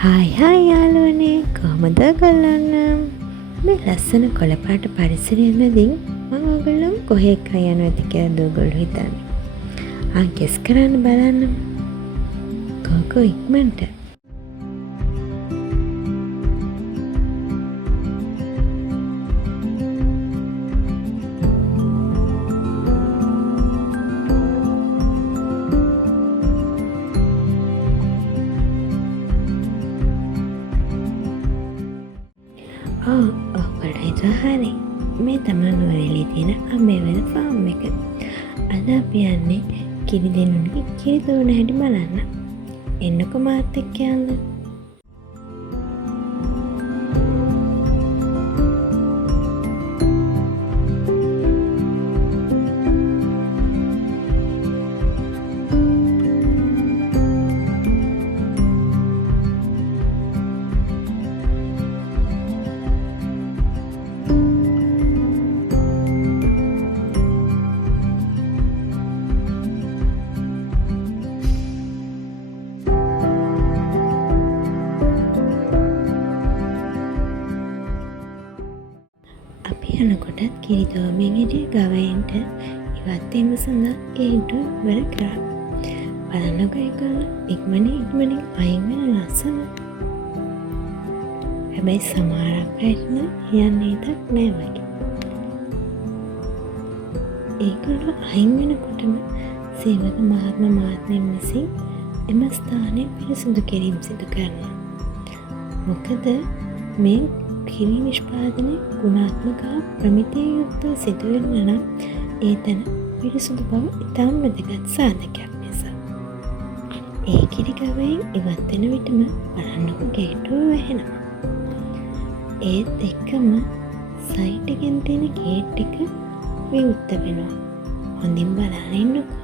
Hi යාළුවනේ කොහොමද ගලන්න මේ ලස්සන කොළපාට පරිසරය මැදින් මම ඔයගොල්ලෝ කොහේ යනවද කියලා ඔයගොල්ලෝ හිතන්නේ ගෙස් කරන්න බලන්න කොහොක ඉක්මනට ඔහොල්ට හිතුවා හරි මේ තමයි නුවරඑළියේ තියෙන අම්බේවැල ෆාම් එක. අද අපි යන්නේ කිරි දෙන්නුන්ගේ කිරි දෝන හැටි බලන්න. එන්නකෝ මාත් එක්ක යන්න. යනකොටත් කිරි දෝමෙන් හිටිය ගවයින්ට ඉවත් වීම සඳහා ඒන්ටු ඉවර කරා. බලන්නකෝ ඒගොල්ලෝ ඉක්මනින් අයින් වෙන ලස්සන. හැබැයි සමහරක් අයට යන්නේ ඉතක් නෑ වගේ. ඒගොල්ලෝ අයින් වෙනකොටම සේවක මහත්මයන් විසින් එම ස්ථානය පිරිසිදු කිරීම සිදු කරනවා. මොකද මේ කිරි නිෂ්පාදනය ගුණාත්මක ප්‍රමිතිය යුක්තව සිදුවෙන්න නම් ඒ තැන පිරිසුදු බව ඉතාම වැදගත් සාධකයක් නිසා. ඒ කිරි ගවයින් ඉවත් වෙන විටම බලන්නකෝ ගේට්ටුව වැහෙනවා. ඒත් එක්කම සයිට් එකෙන් තියෙන ගේට් එක විවෘත වෙනවා. හොඳින් බලන්න ඉන්නකෝ.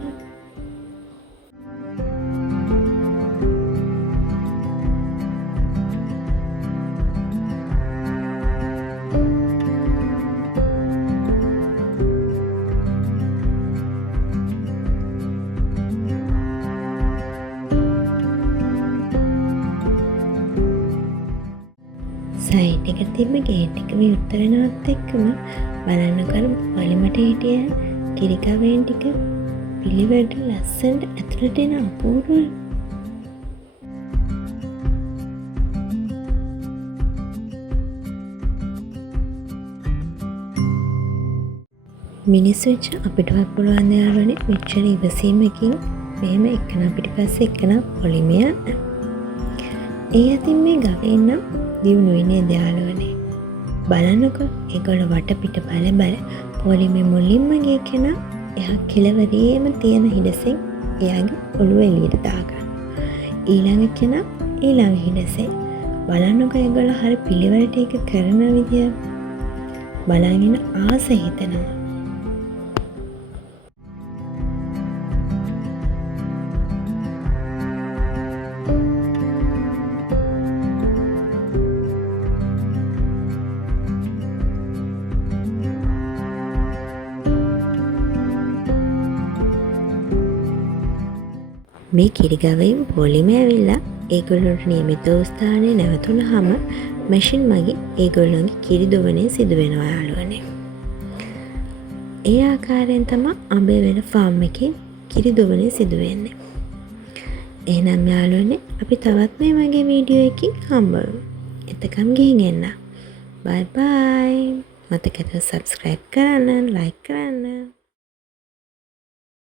සයිට් එක තිබ්බ ගේට් එක විවෘත වෙනවත් එක්කම බලන්නකෝ පොලිමට හිටිය කිරි ගවයින් ටික පිළිවෙලට ලස්සනට ඇතුළට එන අපූර්ව මිනිස්සු වෙච්ච අපිටවත් පුළුවන් යාළුවනේ මෙච්චර ඉවසීමකින් මෙහෙම එකන පිටිපස්සේ එකන පොලිමේ යන්න. ඒ අතින් මේ ගවයින් නම් දියුණුවේ නේද යාළුවනේ. බලන්නකෝ ඒගොල්ලෝ වටපිට බල පොලිමේ මුලින්ම ගිය කෙනා එහා කෙළවරේම තියෙන හිඩසෙන් එයාගේ ඔළුව එළියට දාගන්න. ඊළඟ කෙනා ඊළඟ හිඩසෙන්. බලන්නකෝ ඒගොල්ලෝ හරි පිළිවෙලට ඒක කරන විදිය බලගෙන ආස හිතෙනවා. මේ කිරි ගවයින් පොලිමේ ඇවිල්ලා ඒගොල්ලොන්ට නියමිත ස්ථානයේ නැවතුනහම මැෂින් මගින් ඒගොල්ලොන්ගේ කිරි දොවණය සිදු වෙනවා යාළුවනේ. ඒ ආකාරයෙන් තමයි අඹේවැල ෆාම් එකේ කිරි දොවණය සිදු වෙන්නේ. එහෙනම් යාළුවනේ අපි තවත් මේ වගේ වීඩියෝ එකකින් හම්බවෙමු. එතකම් ගිහින් එන්න. බයි බයි. මතක තව subscribe කරන්න, like කරන්න.